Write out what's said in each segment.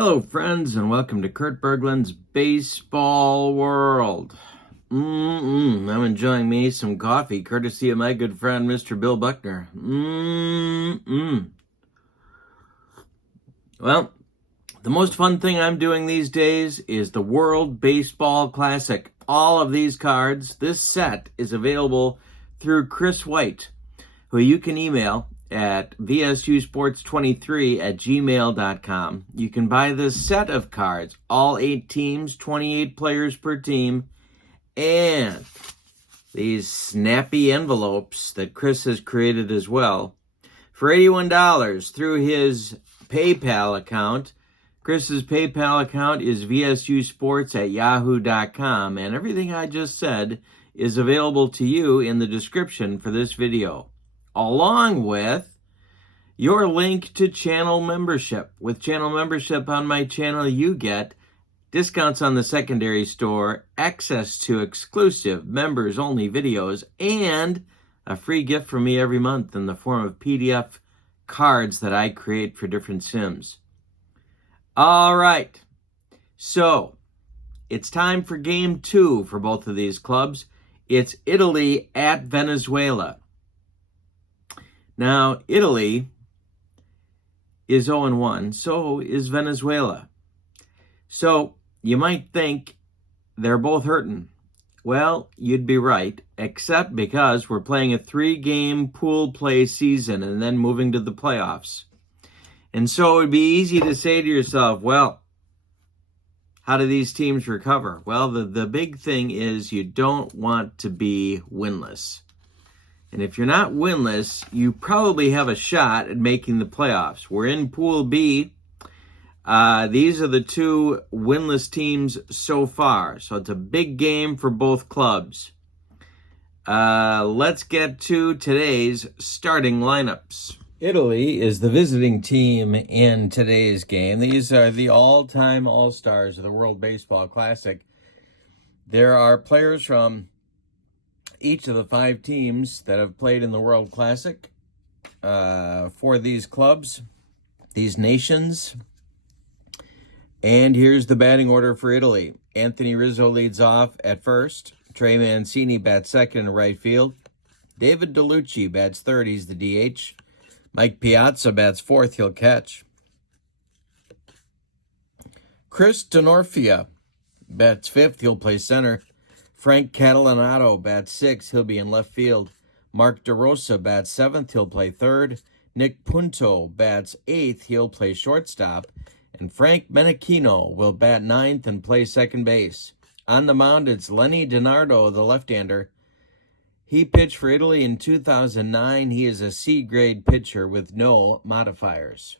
Hello, friends, and welcome to Kurt Berglund's Baseball World. I'm enjoying me some coffee, courtesy of my good friend, Mr. Bill Buckner. Well, the most fun thing I'm doing these days is the World Baseball Classic. All of these cards, this set, is available through Chris White, who you can email at vsusports23@gmail.com. You can buy this set of cards, all 8 teams, 28 players per team, and these snappy envelopes that Chris has created as well for $81 through his PayPal account. Chris's PayPal account is vsusports@yahoo.com, and everything I just said is available to you in the description for this video, along with your link to channel membership. With channel membership on my channel, you get discounts on the secondary store, access to exclusive members-only videos, and a free gift from me every month in the form of PDF cards that I create for different sims. All right, so it's time for game 2 for both of these clubs. It's Italy at Venezuela. Now, Italy is 0-1, so is Venezuela. So you might think they're both hurting. Well, you'd be right, except because we're playing a 3-game pool play season and then moving to the playoffs. And so it would be easy to say to yourself, well, how do these teams recover? Well, the big thing is you don't want to be winless. And if you're not winless, you probably have a shot at making the playoffs. We're in Pool B. These are the 2 winless teams so far. So it's a big game for both clubs. Let's get to today's starting lineups. Italy is the visiting team in today's game. These are the all-time all-stars of the World Baseball Classic. There are players from each of the 5 teams that have played in the World Classic for these clubs, these nations. And here's the batting order for Italy. Anthony Rizzo leads off at first. Trey Mancini bats second in right field. David DeLucci bats third. He's the DH. Mike Piazza bats fourth. He'll catch. Chris Denorfia bats fifth. He'll play center. Frank Catalanato bats sixth. He'll be in left field. Mark DeRosa bats seventh. He'll play third. Nick Punto bats eighth. He'll play shortstop. And Frank Menachino will bat ninth and play second base. On the mound, it's Lenny DiNardo, the left-hander. He pitched for Italy in 2009. He is a C-grade pitcher with no modifiers.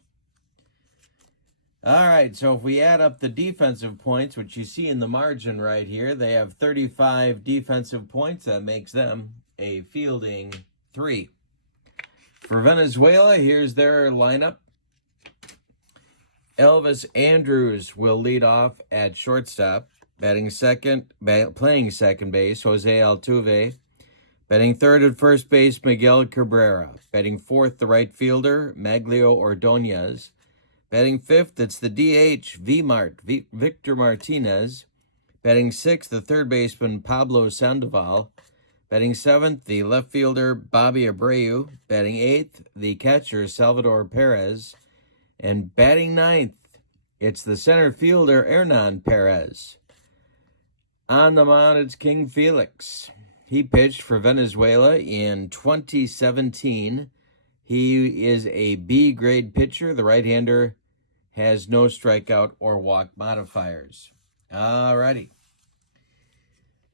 All right, so if we add up the defensive points, which you see in the margin right here, they have 35 defensive points. That makes them a fielding 3. For Venezuela, here's their lineup. Elvis Andrus will lead off at shortstop. Playing second base, Jose Altuve. Batting third at first base, Miguel Cabrera. Batting fourth, the right fielder, Maglio Ordonez. Batting fifth, it's the DH, Victor Martinez. Batting sixth, the third baseman, Pablo Sandoval. Batting seventh, the left fielder, Bobby Abreu. Batting eighth, the catcher, Salvador Perez. And batting ninth, it's the center fielder, Hernan Perez. On the mound, it's King Felix. He pitched for Venezuela in 2017. He is a B-grade pitcher. The right-hander has no strikeout or walk modifiers. All righty.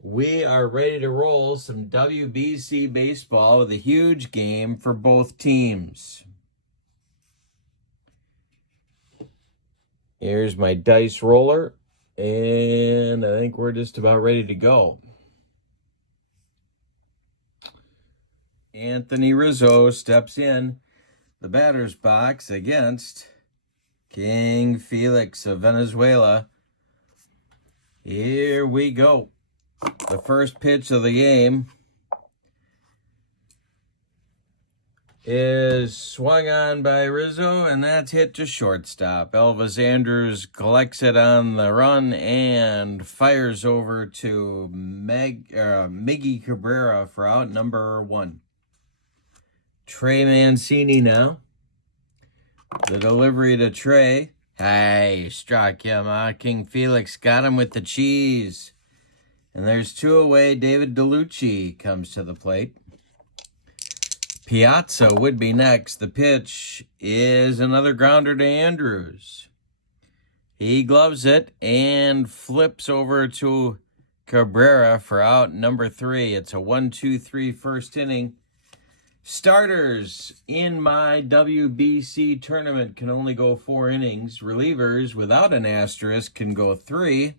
We are ready to roll some WBC baseball with a huge game for both teams. Here's my dice roller, and I think we're just about ready to go. Anthony Rizzo steps in the batter's box against King Felix of Venezuela. Here we go. The first pitch of the game. is swung on by Rizzo, and that's hit to shortstop. Elvis Andrus collects it on the run and fires over to Miggy Cabrera for out number 1. Trey Mancini now. The delivery to Trey. Hey, struck him out. King Felix got him with the cheese. And there's 2 away. David DeLucci comes to the plate. Piazza would be next. The pitch is another grounder to Andrus. He gloves it and flips over to Cabrera for out number 3. It's a 1-2-3 first inning. Starters in my WBC tournament can only go 4 innings. Relievers without an asterisk can go 3.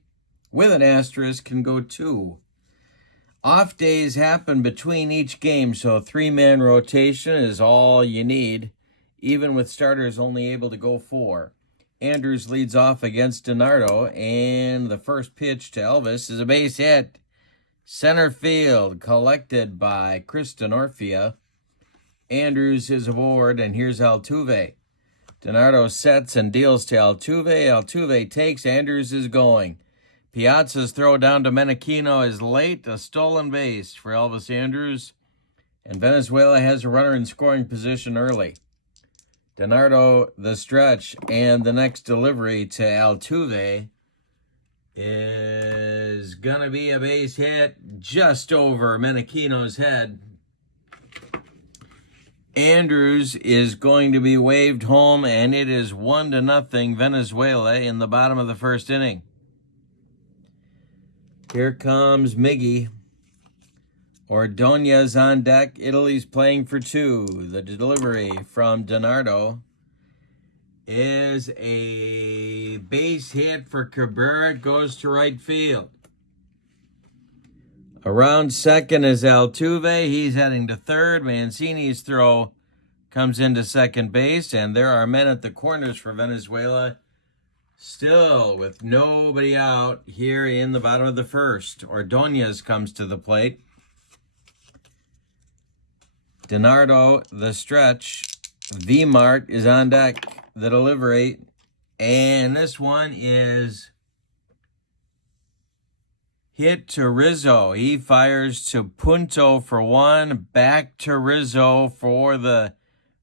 With an asterisk can go 2. Off days happen between each game, so a 3-man rotation is all you need, even with starters only able to go 4. Andrus leads off against DiNardo, and the first pitch to Elvis is a base hit. Center field, collected by Chris Denorfia. Andrus is aboard, and here's Altuve. DiNardo sets and deals to Altuve. Altuve takes, Andrus is going. Piazza's throw down to Menachino is late, a stolen base for Elvis Andrus, and Venezuela has a runner in scoring position early. DiNardo, the stretch, and the next delivery to Altuve is going to be a base hit just over Menachino's head. Andrus is going to be waved home, and it is 1-0 Venezuela in the bottom of the first inning. Here comes Miggy. Ordonez on deck. Italy's playing for 2. The delivery from DiNardo is a base hit for Cabrera. It goes to right field. Around second is Altuve. He's heading to third. Mancini's throw comes into second base, and there are men at the corners for Venezuela. Still with nobody out here in the bottom of the first. Ordonez comes to the plate. DiNardo, the stretch. V-Mart is on deck. The delivery. And this one is hit to Rizzo. He fires to Punto for 1. Back to Rizzo for the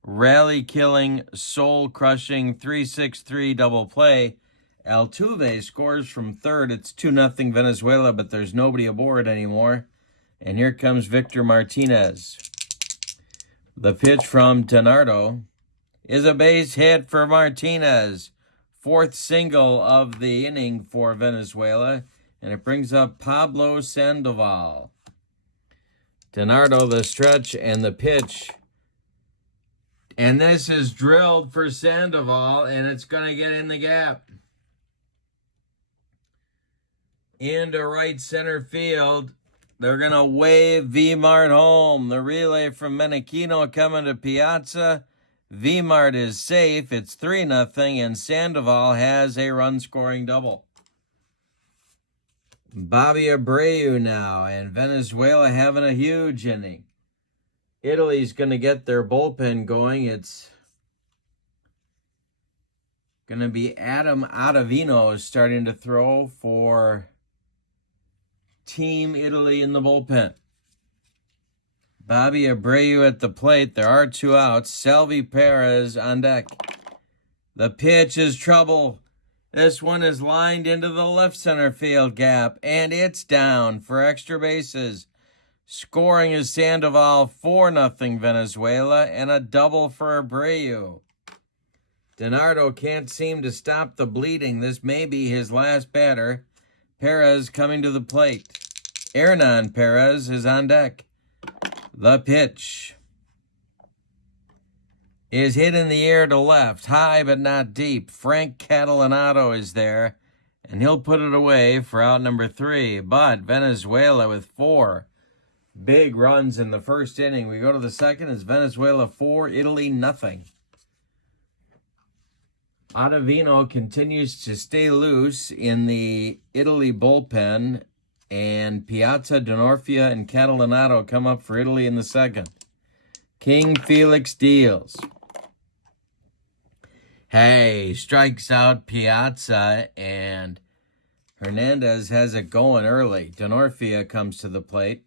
rally-killing, soul-crushing 3-6-3 double play. Altuve scores from third. It's 2-0 Venezuela, but there's nobody aboard anymore. And here comes Victor Martinez. The pitch from DiNardo is a base hit for Martinez. 4th single of the inning for Venezuela, and it brings up Pablo Sandoval. DiNardo, the stretch, and the pitch. And this is drilled for Sandoval, and it's going to get in the gap. Into right center field. They're going to wave V-Mart home. The relay from Menachino coming to Piazza. V-Mart is safe. It's 3-0, and Sandoval has a run-scoring double. Bobby Abreu now, and Venezuela having a huge inning. Italy's going to get their bullpen going. It's going to be Adam Ottavino starting to throw for Team Italy in the bullpen. Bobby Abreu at the plate. There are 2 outs. Salvi Perez on deck. The pitch is trouble. This one is lined into the left center field gap, and it's down for extra bases. Scoring is Sandoval, 4-0 Venezuela, and a double for Abreu. DiNardo can't seem to stop the bleeding. This may be his last batter. Perez coming to the plate. Hernan Perez is on deck. The pitch is hit in the air to left, high but not deep. Frank Catalanato is there, and he'll put it away for out number 3. But Venezuela with 4 big runs in the first inning. We go to the second. It's Venezuela 4, Italy nothing. Ottavino continues to stay loose in the Italy bullpen, and Piazza, Denorfia, and Catalanato come up for Italy in the second. King Felix deals. Hey, strikes out Piazza, and Hernandez has it going early. Denorfia comes to the plate.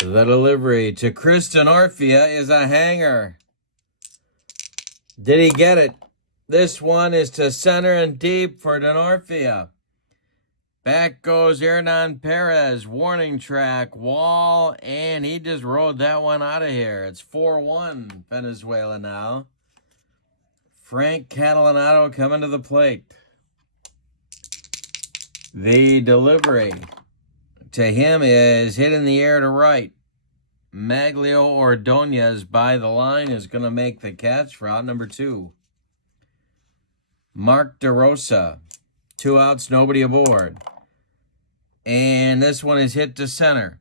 The delivery to Chris Denorfia is a hanger. Did he get it? This one is to center and deep for Denorfia. Back goes Hernan Perez, warning track, wall, and he just rode that one out of here. It's 4-1 Venezuela now. Frank Catalanato coming to the plate. The delivery to him is hit in the air to right. Maglio Ordonez by the line is going to make the catch for out number 2. Mark DeRosa, 2 outs, nobody aboard. And this one is hit to center.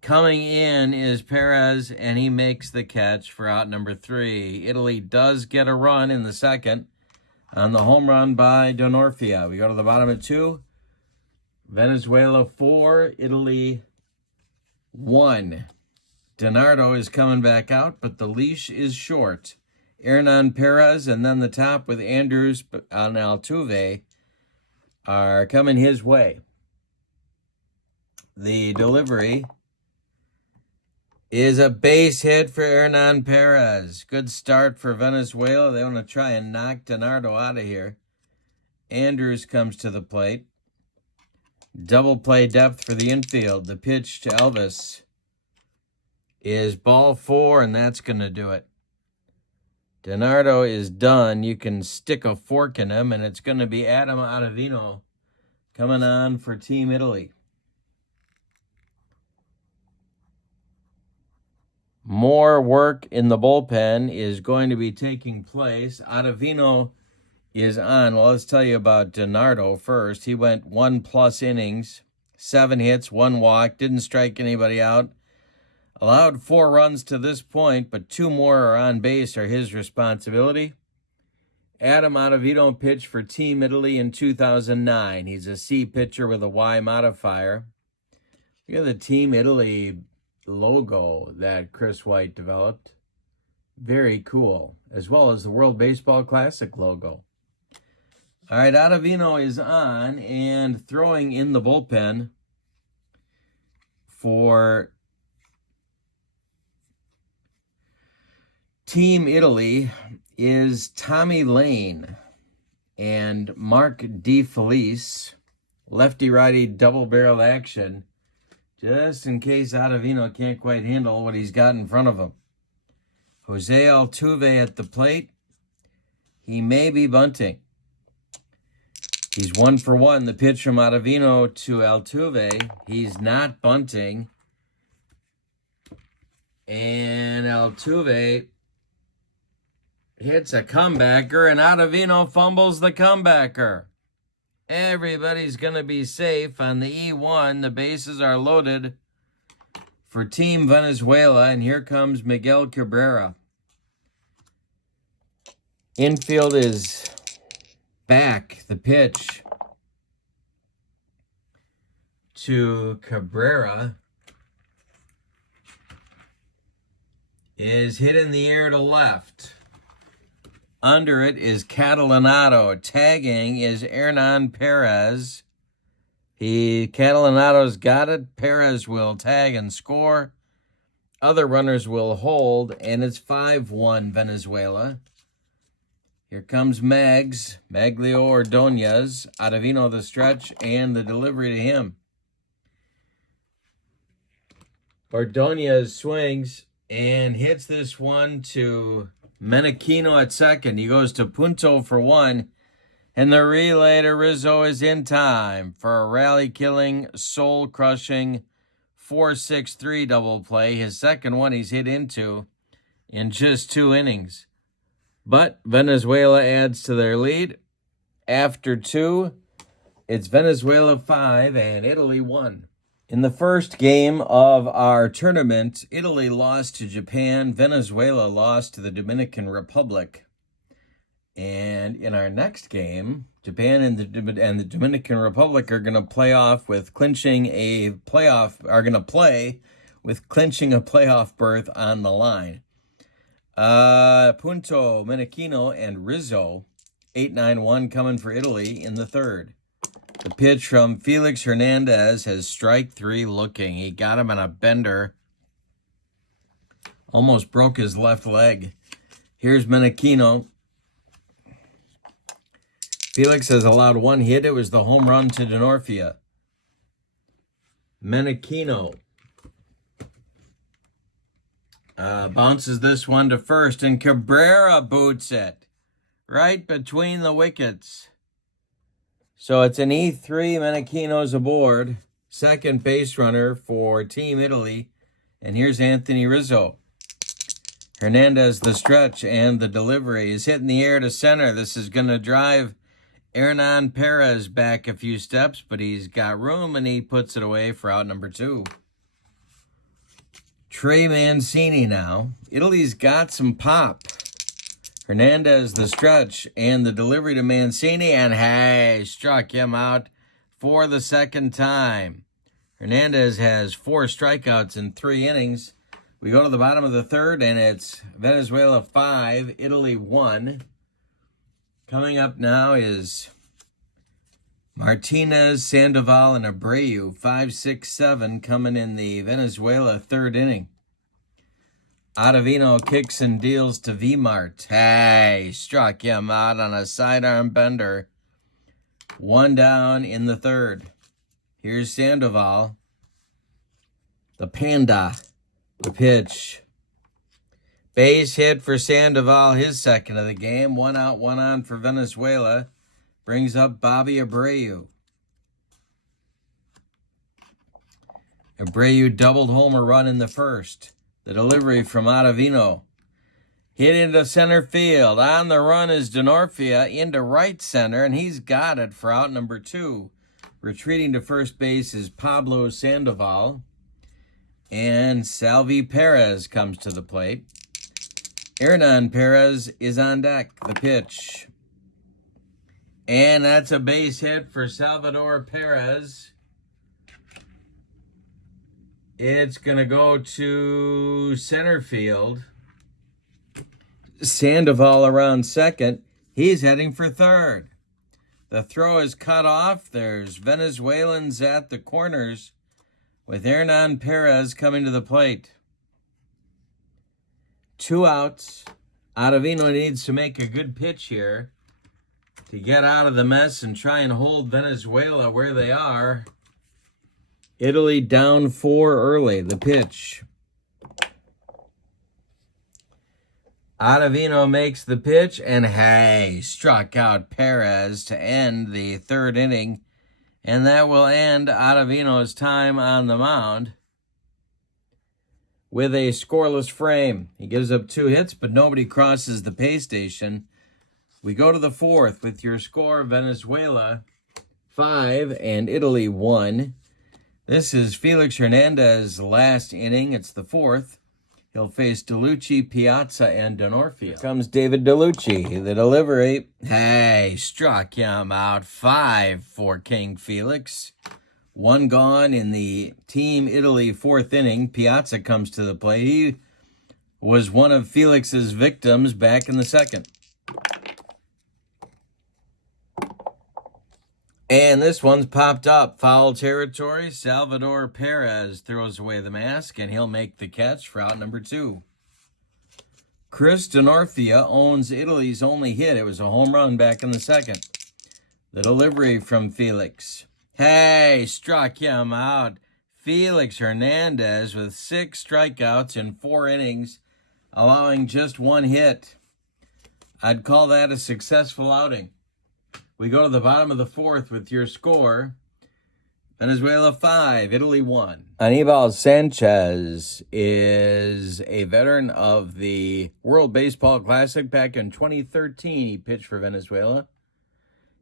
Coming in is Perez, and he makes the catch for out number 3. Italy does get a run in the second on the home run by Denorfia. We go to the bottom of 2. Venezuela 4, Italy 1. DiNardo is coming back out, but the leash is short. Hernan Perez and then the top with Andrews on Altuve are coming his way. The delivery is a base hit for Hernan Perez. Good start for Venezuela. They want to try and knock DiNardo out of here. Andrews comes to the plate. Double play depth for the infield. The pitch to Elvis is ball 4, and that's going to do it. DiNardo is done. You can stick a fork in him, and it's going to be Adam Ottavino coming on for Team Italy. More work in the bullpen is going to be taking place. Ottavino is on. Well, let's tell you about DiNardo first. He went 1+ innings, 7 hits, 1 walk, didn't strike anybody out. Allowed 4 runs to this point, but 2 more are on base are his responsibility. Adam Ottavino pitched for Team Italy in 2009. He's a C pitcher with a Y modifier. Look at the Team Italy logo that Chris White developed. Very cool, as well as the World Baseball Classic logo. All right, Ottavino is on and throwing in the bullpen for Team Italy is Tommy Lane and Mark DeFelice. Lefty-righty double-barrel action, just in case Ottavino can't quite handle what he's got in front of him. Jose Altuve at the plate. He may be bunting. He's 1 for 1. The pitch from Ottavino to Altuve. He's not bunting. And Altuve hits a comebacker, and Ottavino fumbles the comebacker. Everybody's going to be safe on the E1. The bases are loaded for Team Venezuela, and here comes Miguel Cabrera. Infield is back. The pitch to Cabrera is hit in the air to left. Under it is Catalanato. Tagging is Hernan Perez. Catalanato's got it. Perez will tag and score. Other runners will hold, and it's 5-1 Venezuela. Here comes Maglio Ordonez. Ottavino the stretch and the delivery to him. Ordonez swings and hits this one to Menachino at second. He goes to Punto for 1. And the relay to Rizzo is in time for a rally-killing, soul-crushing 4-6-3 double play. His second one he's hit into in just 2 innings. But Venezuela adds to their lead. After 2, it's Venezuela 5 and Italy 1. In the first game of our tournament, Italy lost to Japan. Venezuela lost to the Dominican Republic. And in our next game, Japan and the Dominican Republic are going to play off with clinching a playoff, are going to play with clinching a playoff berth on the line. Punto, Menechino, and Rizzo, 8-9-1 coming for Italy in the third. The pitch from Felix Hernandez has strike three looking. He got him on a bender. Almost broke his left leg. Here's Menechino. Felix has allowed one hit. It was the home run to Denorfia. Menechino bounces this one to first, and Cabrera boots it right between the wickets. So it's an E3. Menechino's aboard. Second base runner for Team Italy. And here's Anthony Rizzo. Hernandez the stretch, and the delivery is hitting the air to center. This is going to drive Hernan Perez back a few steps, but he's got room, and he puts it away for out number 2. Trey Mancini now. Italy's got some pop. Hernandez the stretch, and the delivery to Mancini, and hey, struck him out for the second time. Hernandez has 4 strikeouts in 3 innings. We go to the bottom of the third, and it's Venezuela 5, Italy 1. Coming up now is Martinez, Sandoval, and Abreu, 5, 6, 7, coming in the Venezuela third inning. Ottavino kicks and deals to V-Mart. Hey, struck him out on a sidearm bender. 1 down in the third. Here's Sandoval. The Panda. The pitch. Base hit for Sandoval, his second of the game. 1 out, 1 on for Venezuela. Brings up Bobby Abreu. Abreu doubled homer run in the first. The delivery from Ottavino. Hit into center field. On the run is Denorfia into right center, and he's got it for out number 2. Retreating to first base is Pablo Sandoval. And Salvi Perez comes to the plate. Hernan Perez is on deck. The pitch. And that's a base hit for Salvador Perez. It's going to go to center field. Sandoval around second. He's heading for third. The throw is cut off. There's Venezuelans at the corners with Hernan Perez coming to the plate. 2 outs. Ottavino needs to make a good pitch here to get out of the mess and try and hold Venezuela where they are. Italy down 4 early. The pitch. Ottavino makes the pitch, and hey, struck out Perez to end the third inning. And that will end Ottavino's time on the mound with a scoreless frame. He gives up 2 hits, but nobody crosses the pay station. We go to the fourth with your score: Venezuela 5 and Italy 1. This is Felix Hernandez's last inning. It's the fourth. He'll face DeLucci, Piazza, and Denorfia. Here comes David DeLucci. The delivery. Hey, struck him out. 5 for King Felix. 1 gone in the Team Italy fourth inning. Piazza comes to the plate. He was one of Felix's victims back in the second. And this one's popped up. Foul territory. Salvador Perez throws away the mask, and he'll make the catch for out number 2. Chris Denorfia owns Italy's only hit. It was a home run back in the second. The delivery from Felix. Hey, struck him out. Felix Hernandez with 6 strikeouts in 4 innings, allowing just 1 hit. I'd call that a successful outing. We go to the bottom of the fourth with your score: Venezuela 5, Italy 1. Aníbal Sanchez is a veteran of the World Baseball Classic back in 2013. He pitched for Venezuela.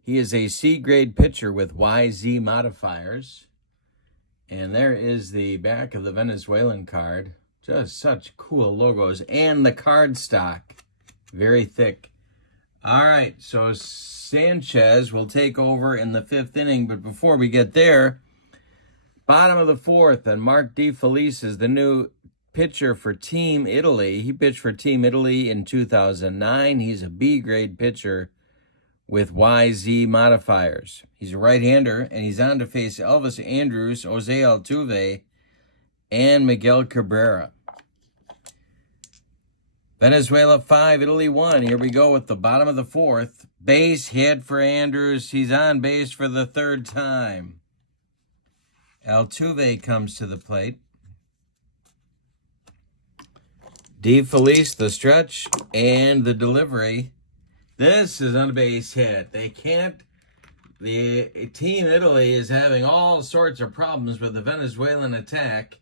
He is a C-grade pitcher with YZ modifiers. And there is the back of the Venezuelan card. Just such cool logos. And the card stock. Very thick. All right, so Sanchez will take over in the 5th inning. But before we get there, Bottom of the fourth, and Mark De Felice is the new pitcher for Team Italy. He pitched for Team Italy in 2009. He's a B-grade pitcher with YZ modifiers. He's a right-hander, and he's on to face Elvis Andrus, Jose Altuve, and Miguel Cabrera. Venezuela 5, Italy 1. Here we go with the bottom of the fourth. Base hit for Andrus. He's on base for the third time. Altuve comes to the plate. De Felice, the stretch, and the delivery. This is on a base hit. The Team Italy is having all sorts of problems with the Venezuelan attack.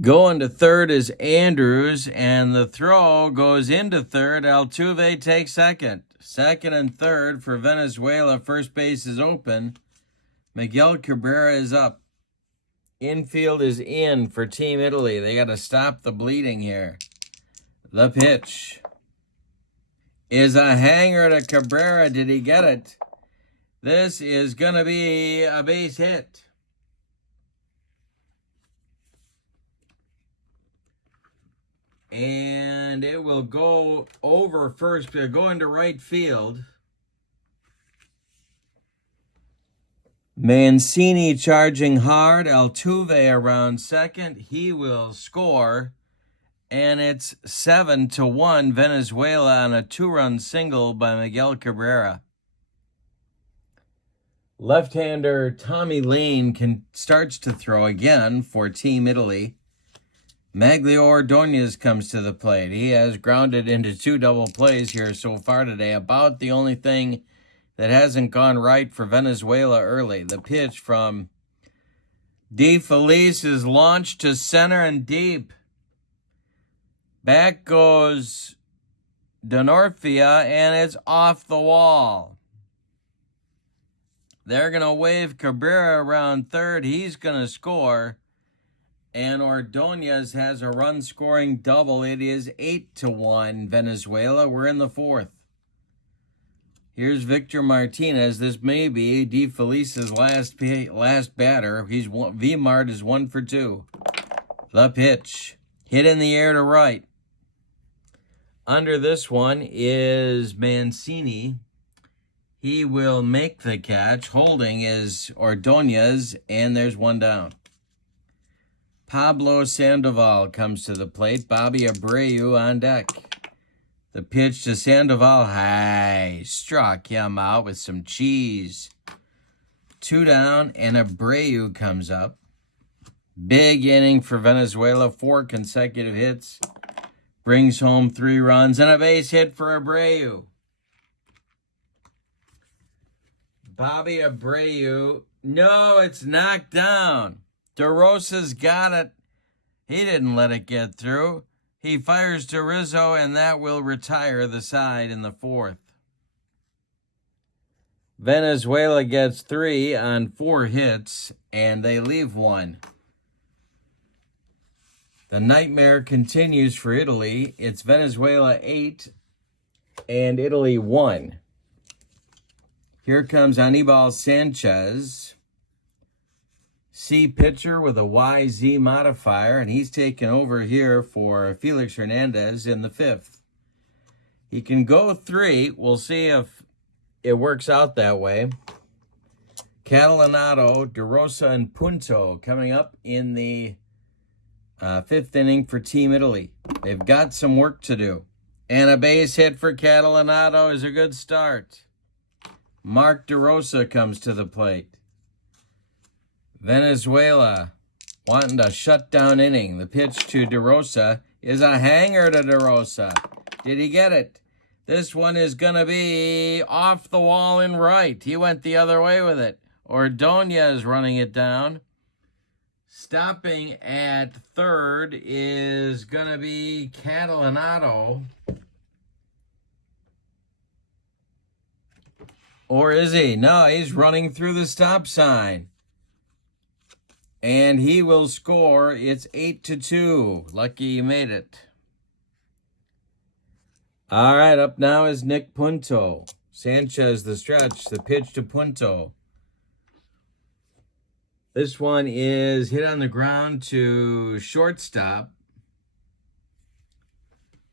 Going to third is Andrus, and the throw goes into third. Altuve takes second. Second and third for Venezuela. First base is open. Miguel Cabrera is up. Infield is in for Team Italy. They got to stop the bleeding here. The pitch is a hanger to Cabrera. Did he get it? This is going to be a base hit. And it will go over first, go into right field. Mancini charging hard. Altuve around second. He will score. And it's 7-1 Venezuela on a 2-run single by Miguel Cabrera. Left-hander Tommy Lane starts to throw again for Team Italy. Maglio Ordonez comes to the plate. He has grounded into 2 double plays here so far today. About the only thing that hasn't gone right for Venezuela early. The pitch from De Felice is launched to center and deep. Back goes Denorfia, and it's off the wall. They're going to wave Cabrera around third. He's going to score. And Ordonez has a run-scoring double. It is 8-1 Venezuela. We're in the fourth. Here's Victor Martinez. This may be De Felice's last batter. V-Mart is 1 for 2. The pitch. Hit in the air to right. Under this one is Mancini. He will make the catch. Holding is Ordonez, and there's one down. Pablo Sandoval comes to the plate. Bobby Abreu on deck. The pitch to Sandoval. High. Struck him out with some cheese. 2 down, and Abreu comes up. Big inning for Venezuela. 4 consecutive hits. Brings home 3 runs and a base hit for Abreu. Bobby Abreu. No, it's knocked down. DeRosa's got it. He didn't let it get through. He fires to Rizzo, and that will retire the side in the fourth. Venezuela gets 3 on 4 hits, and they leave 1. The nightmare continues for Italy. It's Venezuela 8 and Italy 1. Here comes Anibal Sanchez. C pitcher with a YZ modifier, and he's taken over here for Felix Hernandez in the 5th. He can go 3. We'll see if it works out that way. Catalanato, DeRosa, and Punto coming up in the 5th inning for Team Italy. They've got some work to do. And a base hit for Catalanato is a good start. Mark DeRosa comes to the plate. Venezuela wanting to shut down inning. The pitch to DeRosa is a hanger to DeRosa. Did he get it? This one is going to be off the wall and right. He went the other way with it. Ordonez running it down. Stopping at third is going to be Catalanato. Or is he? No, he's running through the stop sign. And he will score. It's 8-2. Lucky he made it. All right, up now is Nick Punto. Sanchez the stretch. The pitch to Punto. This one is hit on the ground to shortstop.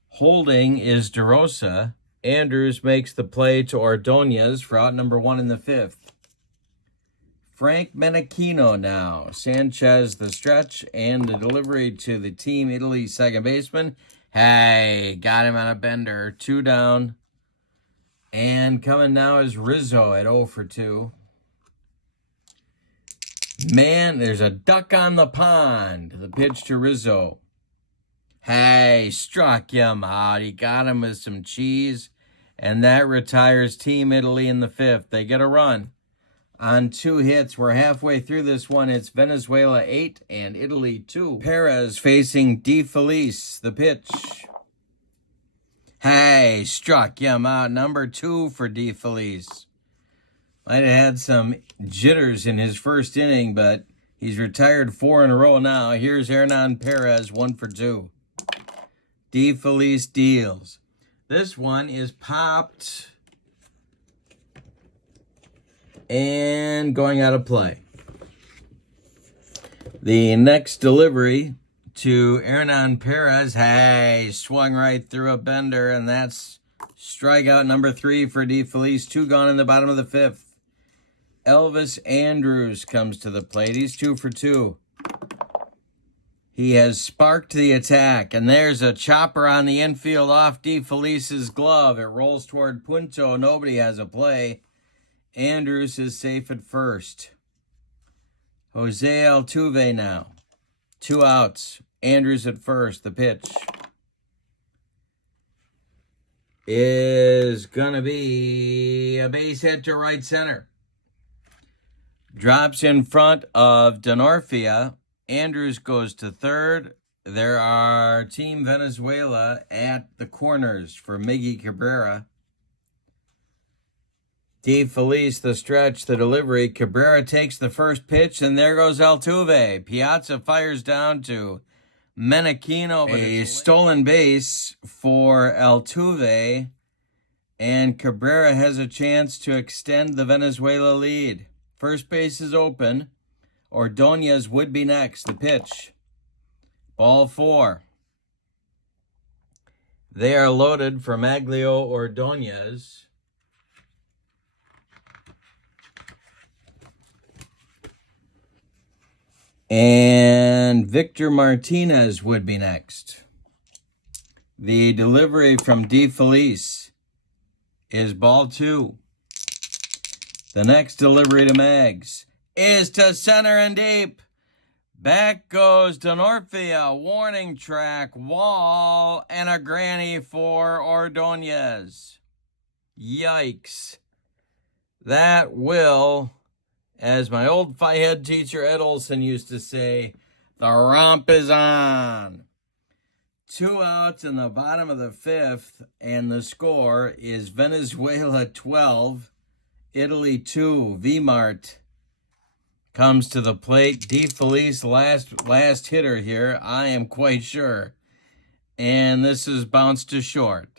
Holding is DeRosa. Andrews makes the play to Ordonez for out number 1 in the 5th. Frank Menachino now. Sanchez the stretch and the delivery to the Team Italy second baseman. Hey, got him on a bender. 2 down. And coming now is Rizzo at 0 for 2. Man, there's a duck on the pond. The pitch to Rizzo. Hey, struck him out. He got him with some cheese. And that retires Team Italy in the 5th. They get a run on 2 hits. We're halfway through this one. It's Venezuela 8 and Italy 2. Perez facing De Felice. The pitch. Hey, struck him out. Number 2 for De Felice. Might have had some jitters in his first inning, but he's retired 4 in a row now. Here's Hernan Perez, 1 for 2. De Felice deals. This one is popped and going out of play. The next delivery to Hernan Perez. Hey, swung right through a bender, and that's strikeout number 3 for De Felice. 2 gone in the bottom of the 5th. Elvis Andrews comes to the plate. He's 2 for 2. He has sparked the attack, and there's a chopper on the infield off De Felice's glove. It rolls toward Punto. Nobody has a play. Andrews is safe at first. Jose Altuve now. 2 outs. Andrews at first. The pitch is going to be a base hit to right center. Drops in front of Denorfia. Andrews goes to third. There are Team Venezuela at the corners for Miggy Cabrera. De Felice, the stretch, the delivery. Cabrera takes the first pitch, and there goes Altuve. Piazza fires down to Menachino. A stolen base for Altuve, and Cabrera has a chance to extend the Venezuela lead. First base is open. Ordonez would be next. The pitch. Ball 4. They are loaded for Maglio Ordonez. And Victor Martinez would be next. The delivery from De Felice is ball 2. The next delivery to Mags is to center and deep. Back goes Denorfia. Warning track, wall, and a granny for Ordonez. Yikes. That will, as my old Phi-Head teacher Ed Olson used to say, the romp is on. 2 outs in the bottom of the 5th, and the score is Venezuela 12, Italy 2. V-Mart comes to the plate. De Felice, last hitter here, I am quite sure. And this is bounced to short.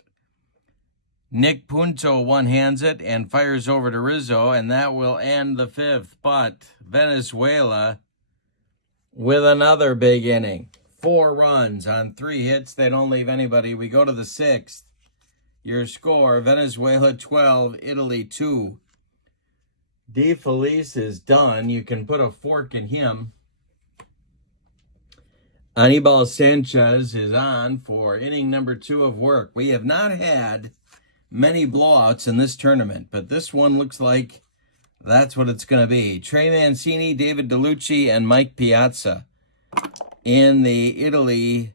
Nick Punto one-hands it and fires over to Rizzo, and that will end the 5th. But Venezuela with another big inning. 4 runs on 3 hits. They don't leave anybody. We go to the 6th. Your score, Venezuela 12, Italy 2. De Felice is done. You can put a fork in him. Anibal Sanchez is on for inning number 2 of work. We have not had many blowouts in this tournament, but this one looks like that's what it's going to be. Trey Mancini, David DeLucci, and Mike Piazza in the Italy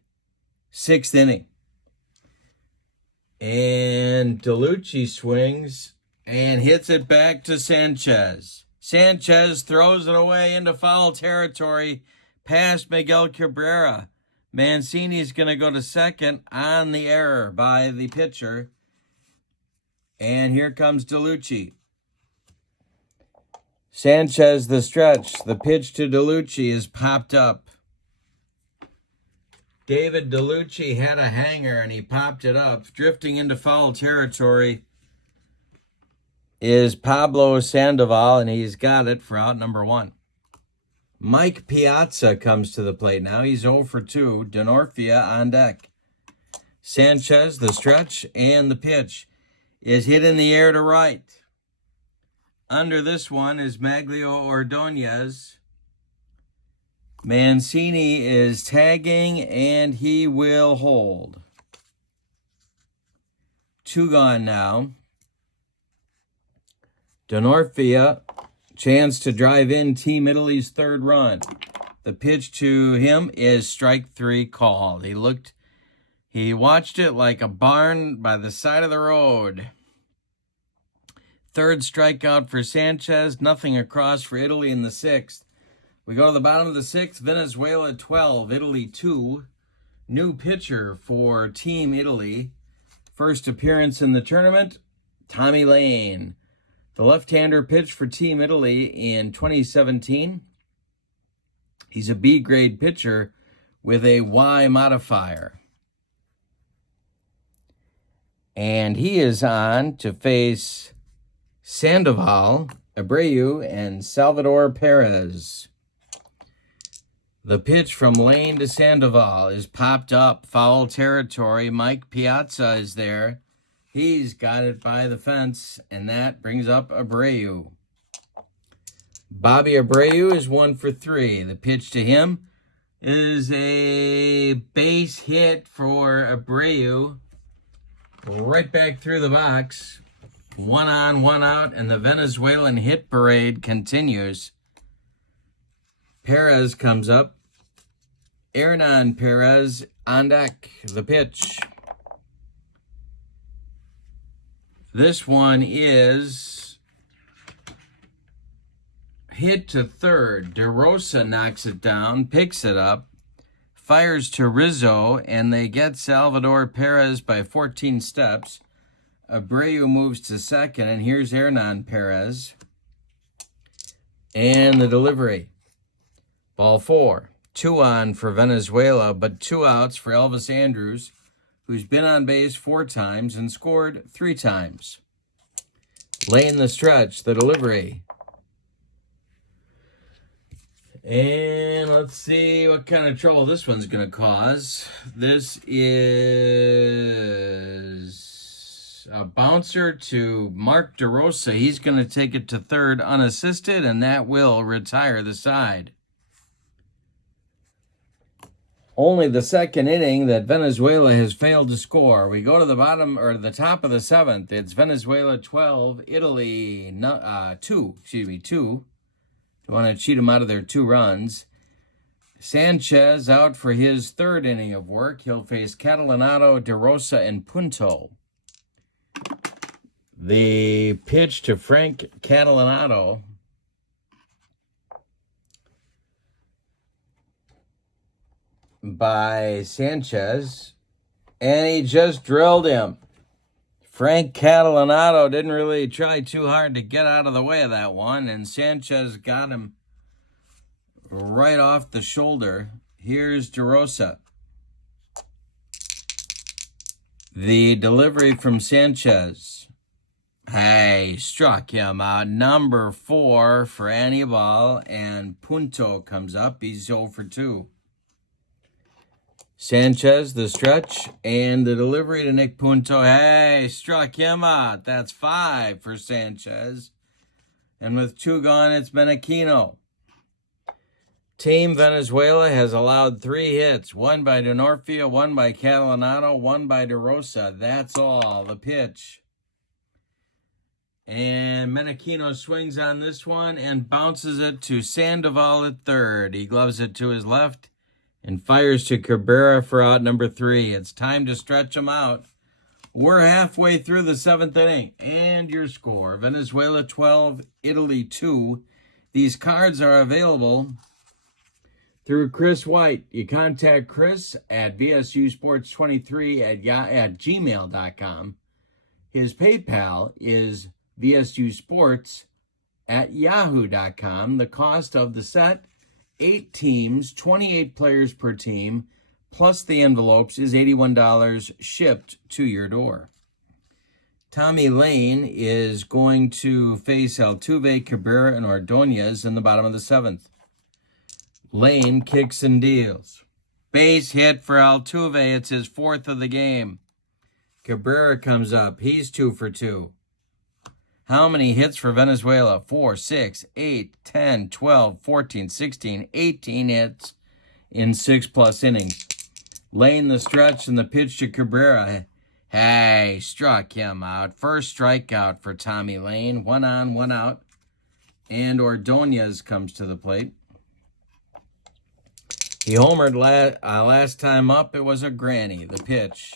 6th inning. And DeLucci swings and hits it back to Sanchez. Sanchez throws it away into foul territory past Miguel Cabrera. Mancini's going to go to second on the error by the pitcher. And here comes DeLucci. Sanchez the stretch. The pitch to DeLucci is popped up. David DeLucci had a hanger and he popped it up. Drifting into foul territory is Pablo Sandoval, and he's got it for out number 1. Mike Piazza comes to the plate now. He's 0 for 2. Denorfia on deck. Sanchez, the stretch, and the pitch is hit in the air to right. Under this one is Maglio Ordonez. Mancini is tagging, and he will hold. 2 gone now. Denorfia, chance to drive in Team Italy's 3rd run. The pitch to him is strike 3 called. He watched it like a barn by the side of the road. 3rd strikeout for Sanchez, nothing across for Italy in the 6th. We go to the bottom of the 6th, Venezuela 12, Italy 2. New pitcher for Team Italy. First appearance in the tournament, Tommy Lane. The left-hander pitched for Team Italy in 2017. He's a B-grade pitcher with a Y modifier. And he is on to face Sandoval, Abreu, and Salvador Perez. The pitch from Lane to Sandoval is popped up, foul territory. Mike Piazza is there. He's got it by the fence, and that brings up Abreu. Bobby Abreu is 1 for 3. The pitch to him is a base hit for Abreu. Right back through the box. 1 on, 1 out, and the Venezuelan hit parade continues. Perez comes up. Hernan Perez on deck. The pitch. This one is hit to 3rd. DeRosa knocks it down, picks it up, fires to Rizzo, and they get Salvador Perez by 14 steps. Abreu moves to 2nd, and here's Hernan Perez. And the delivery. Ball 4. 2 on for Venezuela, but 2 outs for Elvis Andrus, who's been on base 4 times and scored 3 times. Lane the stretch, the delivery. And let's see what kind of trouble this one's going to cause. This is a bouncer to Mark DeRosa. He's going to take it to 3rd unassisted, and that will retire the side. Only the 2nd inning that Venezuela has failed to score. We go to the bottom, or the top of the 7th. It's Venezuela 12, Italy 2. Don't want to cheat them out of their 2 runs. Sanchez out for his 3rd inning of work. He'll face Catalanato, DeRosa, and Punto. The pitch to Frank Catalanato by Sanchez, and he just drilled him. Frank Catalanato didn't really try too hard to get out of the way of that one, and Sanchez got him right off the shoulder. Here's DeRosa. The delivery from Sanchez. Hey, struck him out. Number 4 for Anibal, and Punto comes up. He's 0 for 2. Sanchez, the stretch, and the delivery to Nick Punto. Hey, struck him out. That's 5 for Sanchez. And with 2 gone, it's Menachino. Team Venezuela has allowed 3 hits. 1 by Denorfia, 1 by Catalanato, 1 by DeRosa. That's all. The pitch. And Menachino swings on this one and bounces it to Sandoval at 3rd. He gloves it to his left and fires to Cabrera for out number 3. It's time to stretch them out. We're halfway through the 7th inning. And your score, Venezuela 12, Italy 2. These cards are available through Chris White. You contact Chris at vsusports23 at gmail.com. His PayPal is vsusports at yahoo.com. The cost of the set, 8 teams, 28 players per team, plus the envelopes is $81 shipped to your door. Tommy Lane is going to face Altuve, Cabrera, and Ordonez in the bottom of the 7th. Lane kicks and deals. Base hit for Altuve. It's his 4th of the game. Cabrera comes up. He's 2 for 2. How many hits for Venezuela? 4, 6, 8, 10, 12, 14, 16, 18 hits in 6+ innings. Lane the stretch and the pitch to Cabrera. Hey, struck him out. First strikeout for Tommy Lane. 1 on, 1 out. And Ordonez comes to the plate. He homered last time up. It was a granny, the pitch.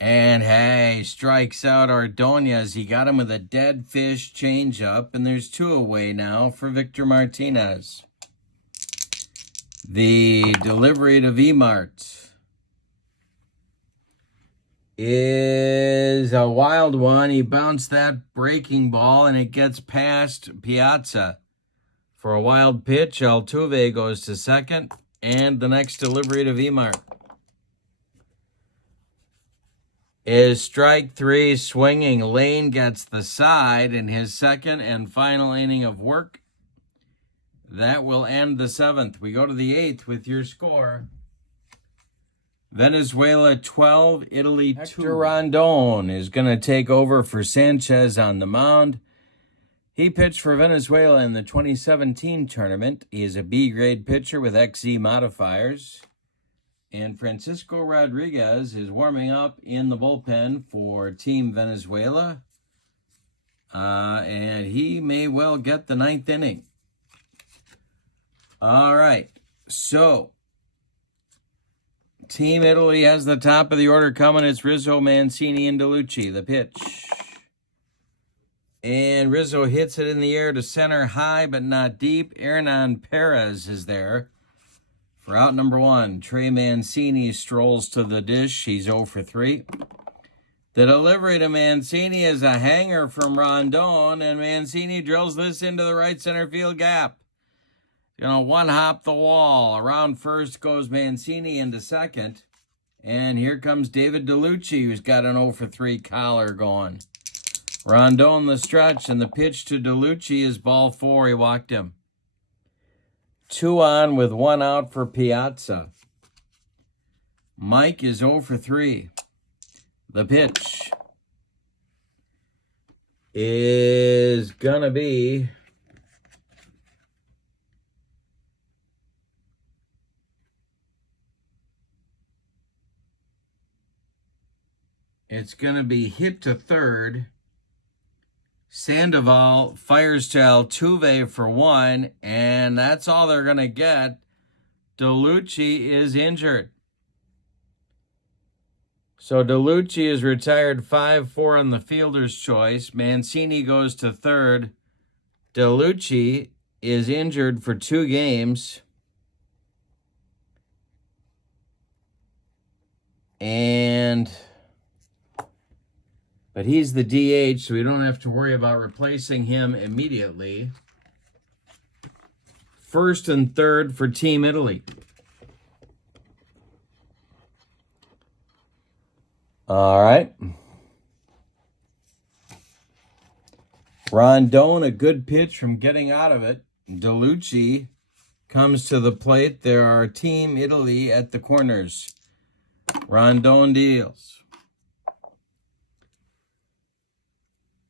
And hey, strikes out Ordonez. He got him with a dead fish changeup, and there's 2 away now for Victor Martinez. The delivery to V-Mart is a wild one. He bounced that breaking ball, and it gets past Piazza. For a wild pitch, Altuve goes to second, and the next delivery to V-Mart is strike 3, swinging. Lane gets the side in his 2nd and final inning of work. That will end the 7th. We go to the 8th with your score. Venezuela 12, Italy 2. Hector Rondon is going to take over for Sanchez on the mound. He pitched for Venezuela in the 2017 tournament. He is a B-grade pitcher with XZ modifiers. And Francisco Rodriguez is warming up in the bullpen for Team Venezuela. And he may well get the 9th inning. All right. So, Team Italy has the top of the order coming. It's Rizzo, Mancini, and DeLucci. The pitch. And Rizzo hits it in the air to center, high but not deep. Hernan Perez is there for out number 1. Trey Mancini strolls to the dish. He's 0 for 3. The delivery to Mancini is a hanger from Rondon, and Mancini drills this into the right center field gap. One-hop the wall. Around first goes Mancini into second. And here comes David DeLucci, who's got an 0 for 3 collar going. Rondon the stretch, and the pitch to DeLucci is ball 4. He walked him. 2 on with 1 out for Piazza. Mike is 0 for 3. The pitch is going to be hit to third. Sandoval fires to Altuve for 1, and that's all they're going to get. DeLucci is injured. So DeLucci is retired 5-4 on the fielder's choice. Mancini goes to third. DeLucci is injured for 2 games. But he's the DH, so we don't have to worry about replacing him immediately. First and third for Team Italy. All right. Rondon, a good pitch from getting out of it. DeLucci comes to the plate. There are Team Italy at the corners. Rondon deals.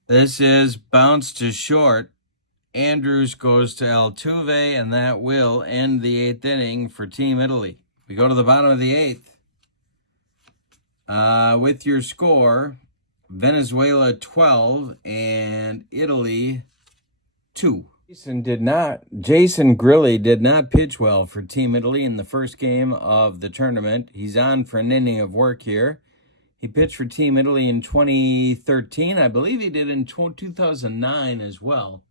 This is bounce to short. Andrews goes to Altuve, and that will end the 8th inning for Team Italy. We go to the bottom of the 8th. With your score, Venezuela 12 and Italy 2. Jason Grilli did not pitch well for Team Italy in the first game of the tournament. He's on for an inning of work here. He pitched for Team Italy in 2013. I believe he did in 2009 as well.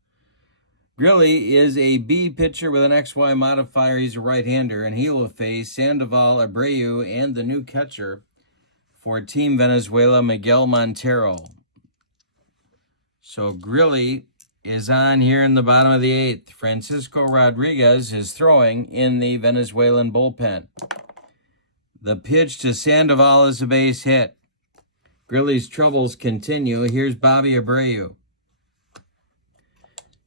Grilli is a B pitcher with an XY modifier. He's a right-hander, and he will face Sandoval, Abreu, and the new catcher for Team Venezuela, Miguel Montero. So Grilli is on here in the bottom of the 8th. Francisco Rodriguez is throwing in the Venezuelan bullpen. The pitch to Sandoval is a base hit. Grilli's troubles continue. Here's Bobby Abreu.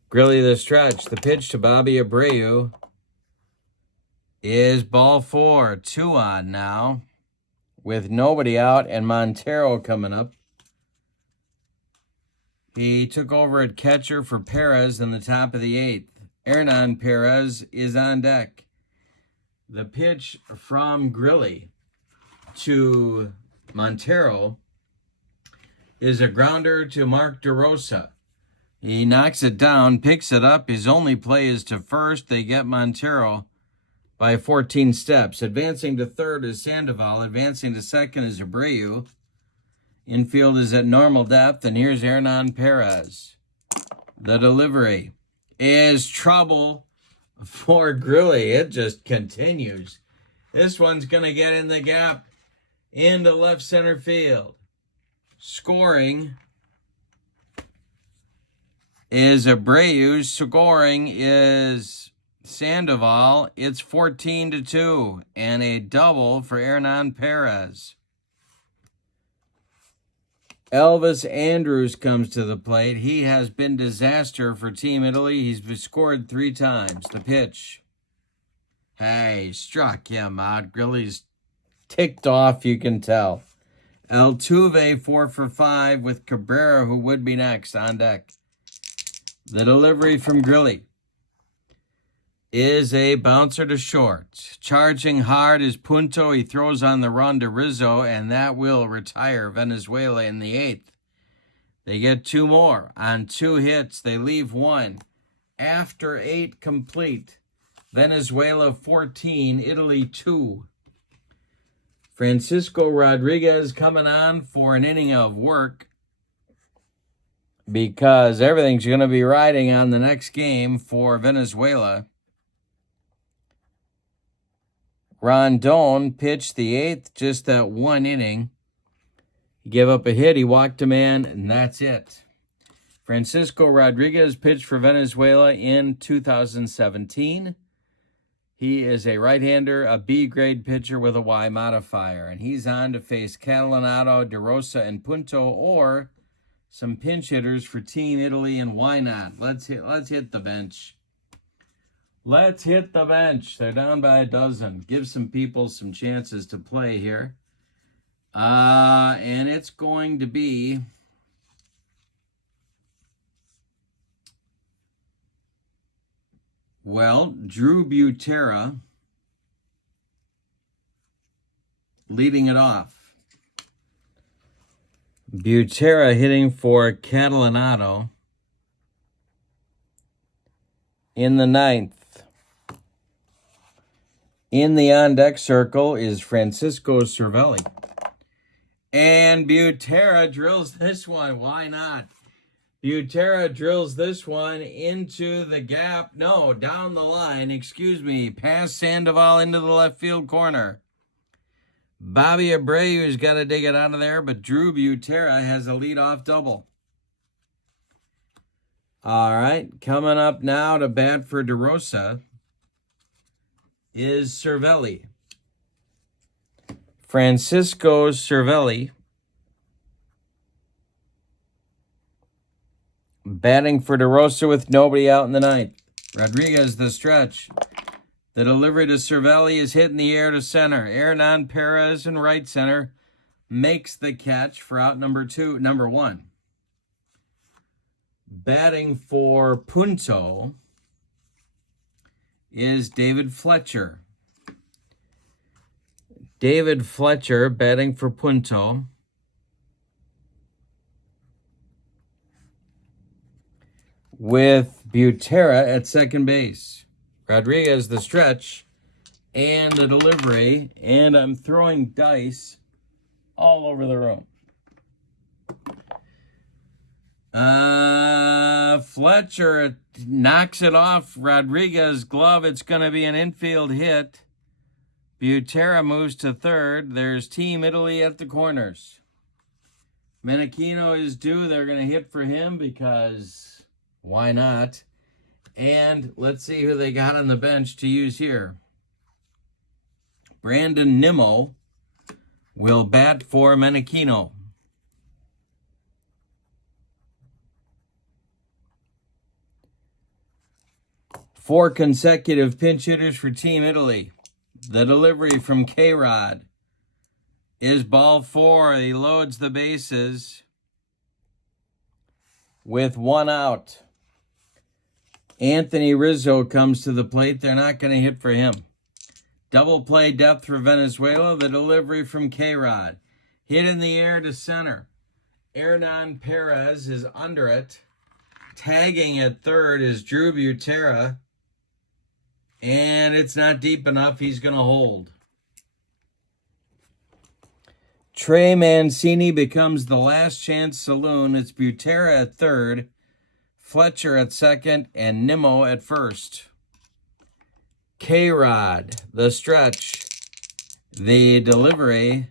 Grilly the stretch. The pitch to Bobby Abreu is ball 4. 2 on now with nobody out and Montero coming up. He took over at catcher for Perez in the top of the 8th. Hernan Perez is on deck. The pitch from Grilly to Montero is a grounder to Mark DeRosa. He knocks it down, picks it up. His only play is to first. They get Montero by 14 steps. Advancing to third is Sandoval. Advancing to second is Abreu. Infield is at normal depth, and here's Hernan Perez. The delivery is trouble for Grilly. It just continues. This one's going to get in the gap into left center field. Scoring is Abreu. Scoring is Sandoval. It's 14-2 and a double for Hernan Perez. Elvis Andrus comes to the plate. He has been disaster for Team Italy. He's scored 3 times. The pitch. Hey, struck him out. Grilly's ticked off, you can tell. Altuve 4 for 5 with Cabrera, who would be next, on deck. The delivery from Grilly is a bouncer to short. Charging hard is Punto. He throws on the run to Rizzo, and that will retire Venezuela in the 8th. They get 2 more. On 2 hits, they leave 1. After 8 complete, Venezuela 14, Italy 2. Francisco Rodriguez coming on for an inning of work because everything's going to be riding on the next game for Venezuela. Rondon pitched the 8th, just that 1 inning. He gave up a hit, he walked a man, and that's it. Francisco Rodriguez pitched for Venezuela in 2017. He is a right-hander, a B-grade pitcher with a Y modifier, and he's on to face Catalanato, DeRosa, and Punto, or some pinch hitters for Team Italy, and why not? Let's hit the bench. Let's hit the bench. They're down by a dozen. Give some people some chances to play here. And it's going to be Drew Butera leading it off. Butera hitting for Catalanato in the 9th. In the on-deck circle is Francisco Cervelli. And Butera drills this one. Why not? Butera drills this one into the gap. No, down the line. Excuse me. Past Sandoval into the left field corner. Bobby Abreu's got to dig it out of there, but Drew Butera has a leadoff double. All right, coming up now to bat for DeRosa is Cervelli. Francisco Cervelli batting for DeRosa with nobody out in the 9th. Rodriguez the stretch. The delivery to Cervelli is hit in the air to center. Hernan Perez in right center makes the catch for out number 1. Batting for Punto is David Fletcher. David Fletcher batting for Punto. With Butera at second base. Rodriguez the stretch and the delivery. And I'm throwing dice all over the room. Fletcher knocks it off Rodriguez's glove. It's going to be an infield hit. Butera moves to third. There's Team Italy at the corners. Menachino is due. They're going to hit for him because why not? And let's see who they got on the bench to use here. Brandon Nimmo will bat for Menachino. 4 consecutive pinch hitters for Team Italy. The delivery from K-Rod is ball 4. He loads the bases with 1 out. Anthony Rizzo comes to the plate. They're not going to hit for him. Double play depth for Venezuela. The delivery from K-Rod. Hit in the air to center. Hernan Perez is under it. Tagging at third is Drew Butera. And it's not deep enough. He's going to hold. Trey Mancini becomes the last chance saloon. It's Butera at third, Fletcher at second, and Nimmo at first. K-Rod, the stretch, the delivery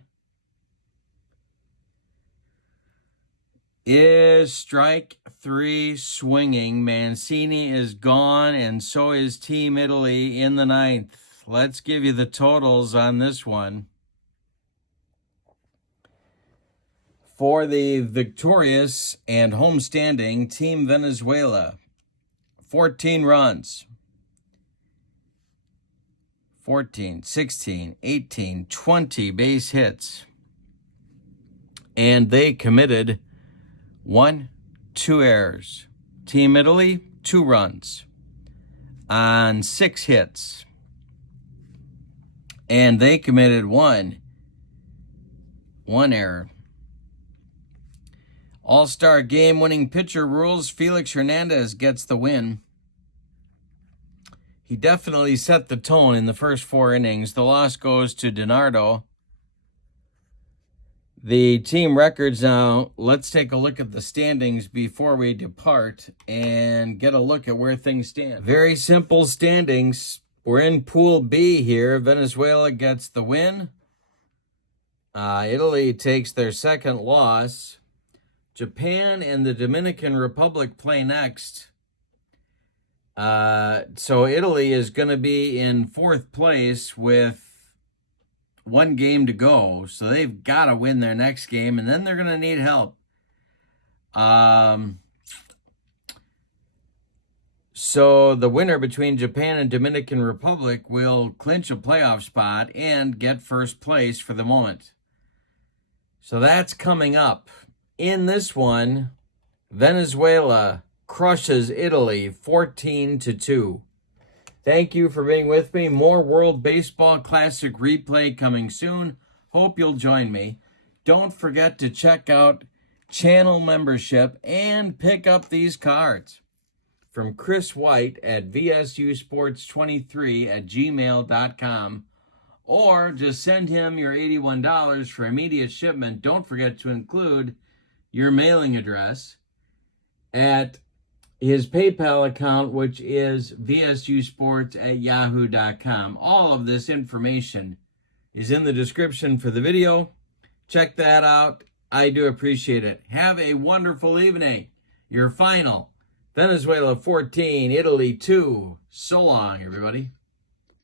is strike 3 swinging. Mancini is gone, and so is Team Italy in the 9th. Let's give you the totals on this one. For the victorious and homestanding Team Venezuela, 14 runs. 14, 16, 18, 20 base hits. And they committed 2 errors. Team Italy, 2 runs on 6 hits. And they committed 1 error. All-Star game-winning pitcher rules. Felix Hernandez gets the win. He definitely set the tone in the first 4 innings. The loss goes to DiNardo. The team records now, let's take a look at the standings before we depart and get a look at where things stand. Very simple standings. We're in Pool B here. Venezuela gets the win. Italy takes their second loss. Japan and the Dominican Republic play next. So Italy is going to be in 4th place with 1 game to go. So they've got to win their next game, and then they're going to need help. So the winner between Japan and Dominican Republic will clinch a playoff spot and get first place for the moment. So that's coming up. In this one, Venezuela crushes Italy 14-2. Thank you for being with me. More World Baseball Classic replay coming soon. Hope you'll join me. Don't forget to check out channel membership and pick up these cards from Chris White at vsusports23@gmail.com, or just send him your $81 for immediate shipment. Don't forget to include your mailing address at his PayPal account, which is vsusports@yahoo.com. All of this information is in the description for the video. Check that out. I do appreciate it. Have a wonderful evening. Your final, Venezuela 14, Italy 2. So long, everybody.